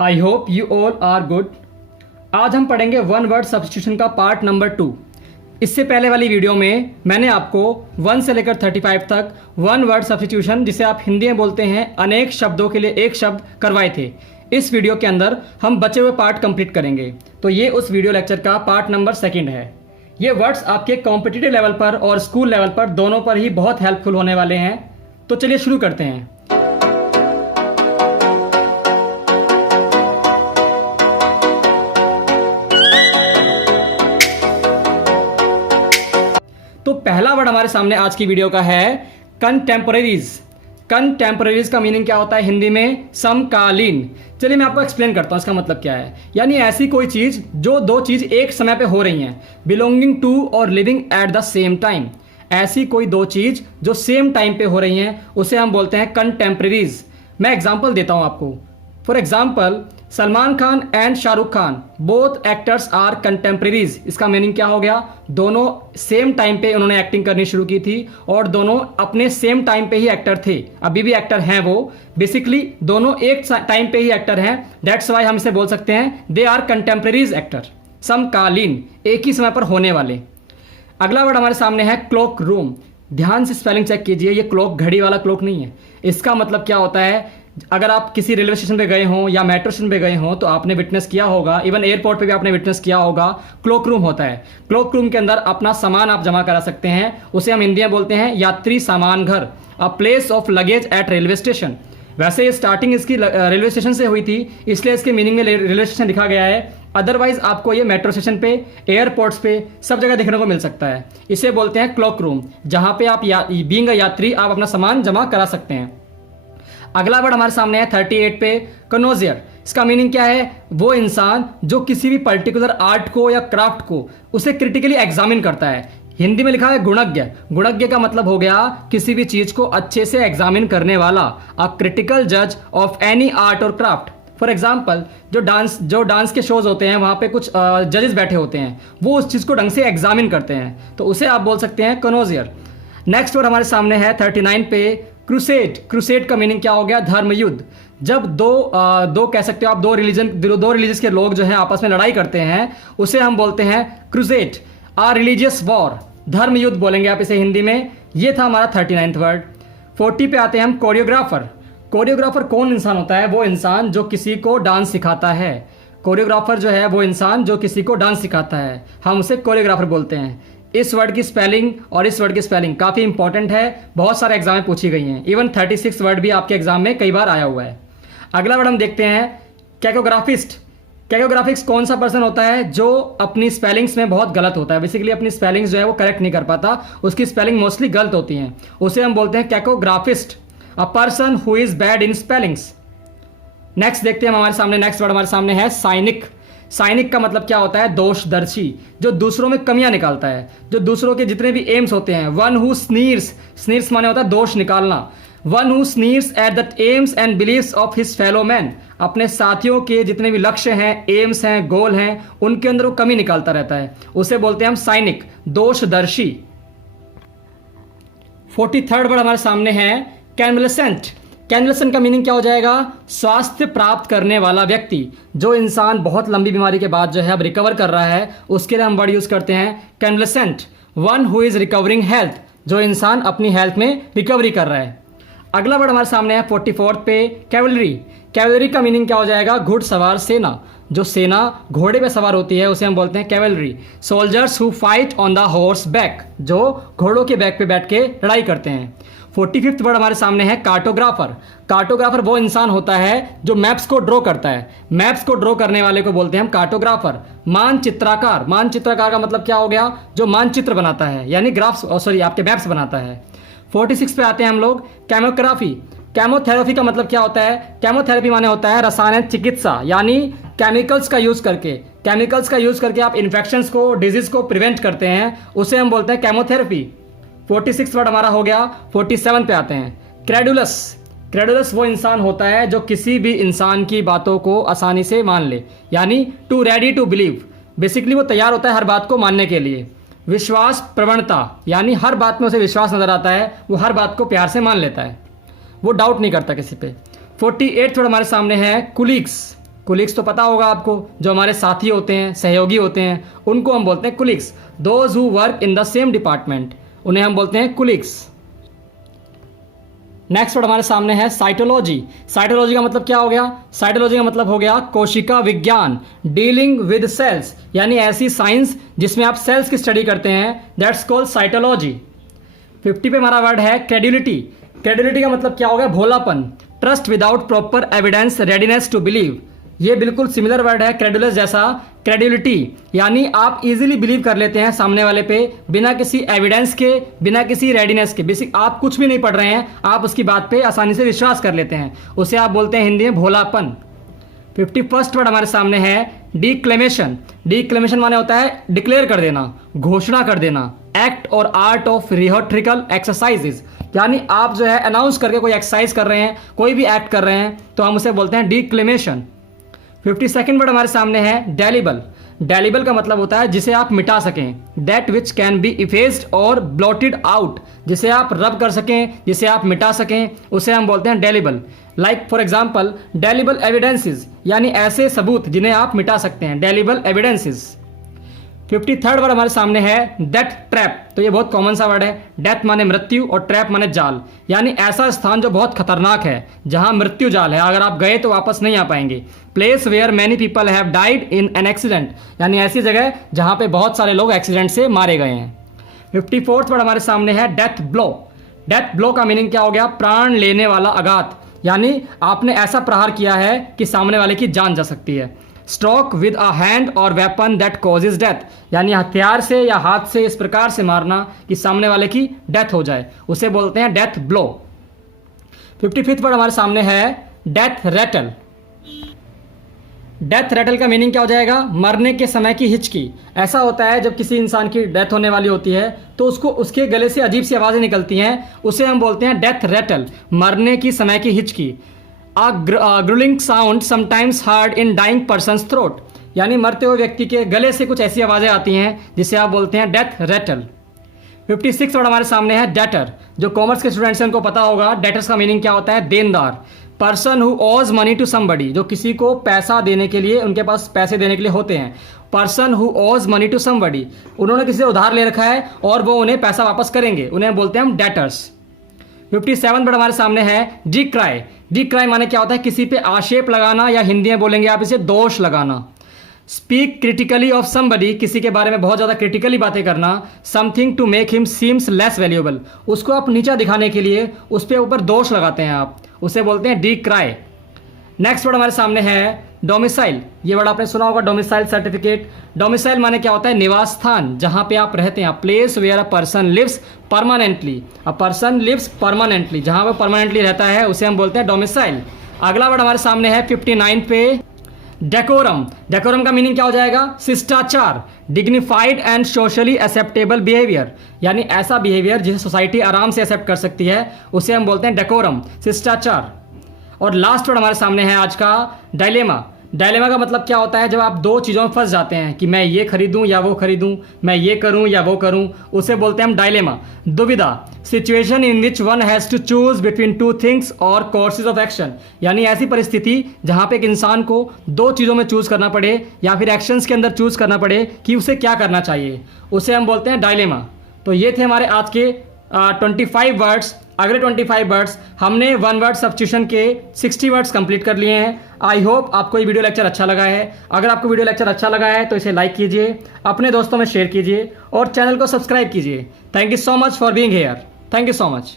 I hope you all are good. आज हम पढ़ेंगे वन वर्ड सब्स्टिट्यूशन का पार्ट नंबर 2। इससे पहले वाली वीडियो में मैंने आपको 1 से लेकर 35 तक वन वर्ड सब्स्टिट्यूशन, जिसे आप हिंदी में बोलते हैं अनेक शब्दों के लिए एक शब्द, करवाए थे। इस वीडियो के अंदर हम बचे हुए पार्ट कंप्लीट करेंगे। तो ये उस वीडियो लेक्चर का पार्ट नंबर 2 है। ये वर्ड्स आपके कॉम्पिटिटिव लेवल पर और स्कूल लेवल पर दोनों पर ही बहुत हेल्पफुल होने वाले हैं। तो चलिए शुरू करते हैं। तो पहला वर्ड हमारे सामने आज की वीडियो का है कंटेम्पोरेरीज। कंटेम्पोरेरीज का मीनिंग क्या होता है हिंदी में? समकालीन। चलिए मैं आपको एक्सप्लेन करता हूं इसका मतलब क्या है। यानी ऐसी कोई चीज जो दो चीज एक समय पे हो रही हैं, बिलोंगिंग टू और living at the same time. ऐसी कोई दो चीज जो सेम टाइम पे हो रही हैं उसे हम बोलते हैं कंटेम्पोरेरीज। मैं एग्जांपल देता हूं आपको। For example, Salman Khan and Shahrukh Khan both actors are contemporaries. इसका मीनिंग क्या हो गया? दोनों सेम टाइम पे उन्होंने एक्टिंग करनी शुरू की थी और दोनों अपने सेम टाइम पे ही एक्टर थे, अभी भी एक्टर हैं वो। बेसिकली दोनों एक टाइम पे ही एक्टर हैं। दैट्स वाई हम इसे बोल सकते हैं दे आर कंटेम्प्रेरीज एक्टर, समकालीन, एक ही समय पर होने वाले। अगला वर्ड हमारे सामने है क्लॉक रूम। ध्यान से स्पेलिंग चेक कीजिए, ये क्लॉक घड़ी वाला क्लॉक नहीं है। इसका मतलब क्या होता है? अगर आप किसी रेलवे स्टेशन पे गए हों या मेट्रो स्टेशन पे गए हों तो आपने विटनेस किया होगा, इवन एयरपोर्ट पे भी आपने विटनेस किया होगा, क्लॉक रूम होता है। क्लॉक रूम के अंदर अपना सामान आप जमा करा सकते हैं। उसे हम हिंदी में बोलते हैं यात्री सामान घर, a place of luggage eight railway station. वैसे ये स्टार्टिंग इसकी रेलवे स्टेशन से हुई थी, इसलिए इसके मीनिंग में रेलवे स्टेशन लिखा गया है। अदरवाइज आपको ये मेट्रो स्टेशन पे, एयरपोर्ट्स पे, सब जगह देखने को मिल सकता है। इसे बोलते हैं क्लॉक रूम, जहां पे आप बीइंग अ यात्री आप अपना सामान जमा करा सकते हैं। अगला वर्ड हमारे सामने है 38 पे, कनोजियर। इसका मीनिंग क्या है? वो इंसान जो किसी भी पर्टिकुलर आर्ट को या क्राफ्ट को उसे क्रिटिकली एग्जामिन करता है। हिंदी में लिखा है गुणज्ञ। गुणज्ञ का मतलब हो गया किसी भी चीज को अच्छे से एग्जामिन करने वाला, अ क्रिटिकल जज ऑफ एनी आर्ट और क्राफ्ट। फॉर एग्जाम्पल, जो डांस के शोज होते हैं वहां पे कुछ जजेस बैठे होते हैं, वो उस चीज को ढंग से एग्जामिन करते हैं, तो उसे आप बोल सकते हैं कनोजियर। नेक्स्ट वर्ड हमारे सामने है 39 पे, क्रूसेड। क्रूसेड का मीनिंग क्या हो गया? धर्म युद्ध। जब दो कह सकते हो आप, दो रिलीजियस के लोग जो है आपस में लड़ाई करते हैं, उसे हम बोलते हैं क्रूसेड, आ रिलीजियस वॉर। धर्म युद्ध बोलेंगे आप इसे हिंदी में। ये था हमारा 39th वर्ड। 40 पे आते हैं हम, कोरियोग्राफर। कोरियोग्राफर कौन इंसान होता है? वो इंसान जो किसी को डांस सिखाता है। कोरियोग्राफर जो है वो इंसान जो किसी को डांस सिखाता है, हम उसे कोरियोग्राफर बोलते हैं। इस वर्ड की स्पेलिंग और इस वर्ड की स्पेलिंग काफ़ी इंपॉर्टेंट है, बहुत सारे एग्जाम में पूछी गई हैं। इवन 36 वर्ड भी आपके एग्जाम में कई बार आया हुआ है। अगला वर्ड हम देखते हैं कैकोग्राफिस्ट। कैकोग्राफिक्स कौन सा पर्सन होता है जो अपनी स्पेलिंग्स में बहुत गलत होता है, बेसिकली अपनी स्पेलिंग्स जो है वो करेक्ट नहीं कर पाता, उसकी स्पेलिंग मोस्टली गलत होती हैं, उसे हम बोलते हैं cacographist, a person who is bad in spellings. Next देखते हैं हमारे सामने, नेक्स्ट वर्ड हमारे सामने है साइनिक। साइनिक का मतलब क्या होता है? दोषदर्शी, जो दूसरों में कमियां निकालता है, जो दूसरों के जितने भी एम्स होते हैं। वन हु स्नीर्स, स्नीर्स माने होता है दोष निकालना। One who sneers at the aims and believes of his fellow man, अपने साथियों के जितने भी लक्ष्य हैं, एम्स हैं, गोल हैं, उनके अंदर वो कमी निकालता रहता है, उसे बोलते हैं हम साइनिक, दोषदर्शी। 43rd वर्ड हमारे सामने है कैनवलेसेंट। कैनवलेसेंट का मीनिंग क्या हो जाएगा? स्वास्थ्य प्राप्त करने वाला व्यक्ति। जो इंसान बहुत लंबी बीमारी के बाद जो है अब रिकवर कर रहा है, उसके लिए हम वर्ड यूज करते हैं convalescent. One who is recovering health, जो इंसान अपनी हेल्थ में रिकवरी कर रहा है। अगला वर्ड हमारे सामने है 44 पे, कैवलरी। कैवलरी का मीनिंग क्या हो जाएगा? घुड़सवार सेना। जो सेना घोड़े पे सवार होती है उसे हम बोलते हैं cavalry. Soldiers who fight on the horse back, जो घोड़ों के बैक पे बैठ के लड़ाई करते हैं। 45th वर्ड हमारे सामने है कार्टोग्राफर। कार्टोग्राफर वो इंसान होता है जो मैप्स को ड्रॉ करता है। मैप्स को ड्रॉ करने वाले को बोलते हैं हम कार्टोग्राफर। मानचित्रकार, मानचित्रकार का मतलब क्या हो गया? जो मानचित्र बनाता है, यानी ग्राफ्स, सॉरी आपके मैप्स बनाता है। 46 पे आते हैं हम लोग, केमोग्राफी। केमोथेरेपी का मतलब क्या होता है? केमोथेरेपी माने होता है रसायन चिकित्सा, यानी केमिकल्स का यूज करके आप इन्फेक्शंस को, डिजीज को प्रिवेंट करते हैं, उसे हम बोलते हैं केमोथेरेपी। 46 वर्ड हमारा हो गया। 47 पे आते हैं, क्रेडुलस। क्रेडुलस वो इंसान होता है जो किसी भी इंसान की बातों को आसानी से मान ले, यानी too ready to believe. Basically वो तैयार होता है हर बात को मानने के लिए। विश्वास प्रवणता, यानी हर बात में उसे विश्वास नजर आता है, वो हर बात को प्यार से मान लेता है, वो डाउट नहीं करता किसी पे। 48 वर्ड हमारे सामने है कुलीग्स। कुलीग्स तो पता होगा आपको, जो हमारे साथी होते हैं, सहयोगी होते हैं, उनको हम बोलते हैं colleagues. Those who work in the same department, उन्हें हम बोलते हैं कुलीग्स। नेक्स्ट वर्ड हमारे सामने है साइटोलॉजी। साइटोलॉजी का मतलब क्या हो गया? साइटोलॉजी का मतलब हो गया कोशिका विज्ञान, डीलिंग विद सेल्स, यानी ऐसी साइंस जिसमें आप सेल्स की स्टडी करते हैं, दैट्स कॉल्ड साइटोलॉजी। 50 पे हमारा वर्ड है क्रेडिलिटी। क्रेडिलिटी का मतलब क्या हो गया? भोलापन, trust without proper evidence, readiness to believe. ये बिल्कुल सिमिलर वर्ड है क्रेडुलस जैसा, क्रेडिलिटी, यानी आप इजीली बिलीव कर लेते हैं सामने वाले पे बिना किसी एविडेंस के, बिना किसी रेडीनेस के। बेसिक आप कुछ भी नहीं पढ़ रहे हैं, आप उसकी बात पे आसानी से विश्वास कर लेते हैं, उसे आप बोलते हैं हिंदी में भोलापन। 51st वर्ड हमारे सामने है डिक्लेमेशन। डिक्लेमेशन माने होता है डिक्लेयर कर देना, घोषणा कर देना, एक्ट और आर्ट ऑफ रिहर्ट्रिकल एक्सरसाइजेज, यानी आप जो है अनाउंस करके कोई एक्सरसाइज कर रहे हैं, कोई भी एक्ट कर रहे हैं, तो हम उसे बोलते हैं डिक्लेमेशन। 52nd वर्ड हमारे सामने है डेलिबल। डेलिबल का मतलब होता है जिसे आप मिटा सकें, that which can be effaced और ब्लॉटेड आउट, जिसे आप रब कर सकें, जिसे आप मिटा सकें, उसे हम बोलते हैं डेलिबल। लाइक फॉर एग्जाम्पल डेलिबल एविडेंसेस, यानी ऐसे सबूत जिन्हें आप मिटा सकते हैं, डेलिबल एविडेंसेस। 53rd वर्ड हमारे सामने है डेथ ट्रैप। तो ये बहुत कॉमन सा वर्ड है। डेथ माने मृत्यु और ट्रैप माने जाल, यानी ऐसा स्थान जो बहुत खतरनाक है, जहां मृत्यु जाल है, अगर आप गए तो वापस नहीं आ पाएंगे। Place where many people have died in an accident, यानी ऐसी जगह जहां पे बहुत सारे लोग एक्सीडेंट से मारे गए हैं। 54th वर्ड हमारे सामने है डेथ ब्लो। डेथ ब्लो का मीनिंग क्या हो गया? प्राण लेने वाला आघात, यानी आपने ऐसा प्रहार किया है कि सामने वाले की जान जा सकती है। स्ट्रोक विद अ हैंड और वेपन दैट कॉजेज डेथ, यानी हथियार से या हाथ से इस प्रकार से मारना कि सामने वाले की डेथ हो जाए, उसे बोलते हैं डेथ ब्लो। 55th वर्ड हमारे सामने है डेथ रैटल। डेथ रैटल का मीनिंग क्या हो जाएगा? मरने के समय की हिचकी। ऐसा होता है जब किसी इंसान की डेथ होने वाली होती है तो उसको उसके गले से अजीब सी आवाज़ें निकलती हैं, उसे हम बोलते हैं डेथ रैटल, मरने की समय की हिचकी। Gurgling sound sometimes heard in dying person's throat, यानी मरते हुए व्यक्ति के गले से कुछ ऐसी आवाज़ें आती हैं जिसे आप बोलते हैं डेथ रैटल। 56 वर्ड हमारे सामने है डेटर। जो कॉमर्स के स्टूडेंट्स हैं उनको पता होगा डेटर्स का मीनिंग क्या होता है? देनदार। Person who owes money to somebody, जो किसी को पैसा देने के लिए, उनके पास पैसे देने के लिए होते हैं। Person who owes money to somebody, उन्होंने किसी से उधार ले रखा है और वो उन्हें पैसा वापस करेंगे, उन्हें बोलते हैं हम डेटर्स। 57 वर्ड हमारे सामने है डिक्राई। डिक्राई माने क्या होता है? किसी पे आक्षेप लगाना, या हिंदी में बोलेंगे आप इसे दोष लगाना। स्पीक क्रिटिकली ऑफ समबडी, किसी के बारे में बहुत ज़्यादा क्रिटिकली बातें करना। Something to make him seems less valuable, उसको आप नीचा दिखाने के लिए उस पर ऊपर दोष लगाते हैं आप, उसे बोलते हैं डिक्राई। नेक्स्ट वर्ड हमारे सामने है डोमिसाइल। ये वर्ड आपने सुना होगा, डोमिसाइल सर्टिफिकेट। डोमिसाइल माने क्या होता है? निवास स्थान, जहां पे आप रहते हैं, place where a person lives permanently. A person lives permanently, जहां वो परमानेंटली रहता है, उसे हम बोलते हैं डोमिसाइल। अगला वर्ड हमारे सामने है 59 पे डेकोरम। डेकोरम का मीनिंग क्या हो जाएगा? शिष्टाचार, dignified and socially acceptable behaviour, यानी ऐसा बिहेवियर जिसे सोसाइटी आराम से एक्सेप्ट कर सकती है, उसे हम बोलते हैं डेकोरम, शिष्टाचार। और लास्ट वर्ड हमारे सामने है आज का डायलेमा। डायलेमा का मतलब क्या होता है? जब आप दो चीज़ों में फंस जाते हैं कि मैं ये खरीदूं या वो खरीदूं, मैं ये करूं या वो करूं, उसे बोलते हैं हम डायलेमा। दुविधा, situation in which one has to choose between two things और कोर्सेज ऑफ एक्शन, यानी ऐसी परिस्थिति जहां पे एक इंसान को दो चीज़ों में चूज करना पड़े या फिर एक्शंस के अंदर चूज करना पड़े कि उसे क्या करना चाहिए, उसे हम बोलते हैं डायलेमा। तो ये थे हमारे आज के 25 वर्ड्स। अगले 25 वर्ड्स हमने वन वर्ड सब्स्टिट्यूशन के 60 वर्ड्स कंप्लीट कर लिए हैं। आई होप आपको ये वीडियो लेक्चर अच्छा लगा है। अगर आपको वीडियो लेक्चर अच्छा लगा है तो इसे लाइक कीजिए, अपने दोस्तों में शेयर कीजिए और चैनल को सब्सक्राइब कीजिए। Thank you so much for being here. Thank you so much.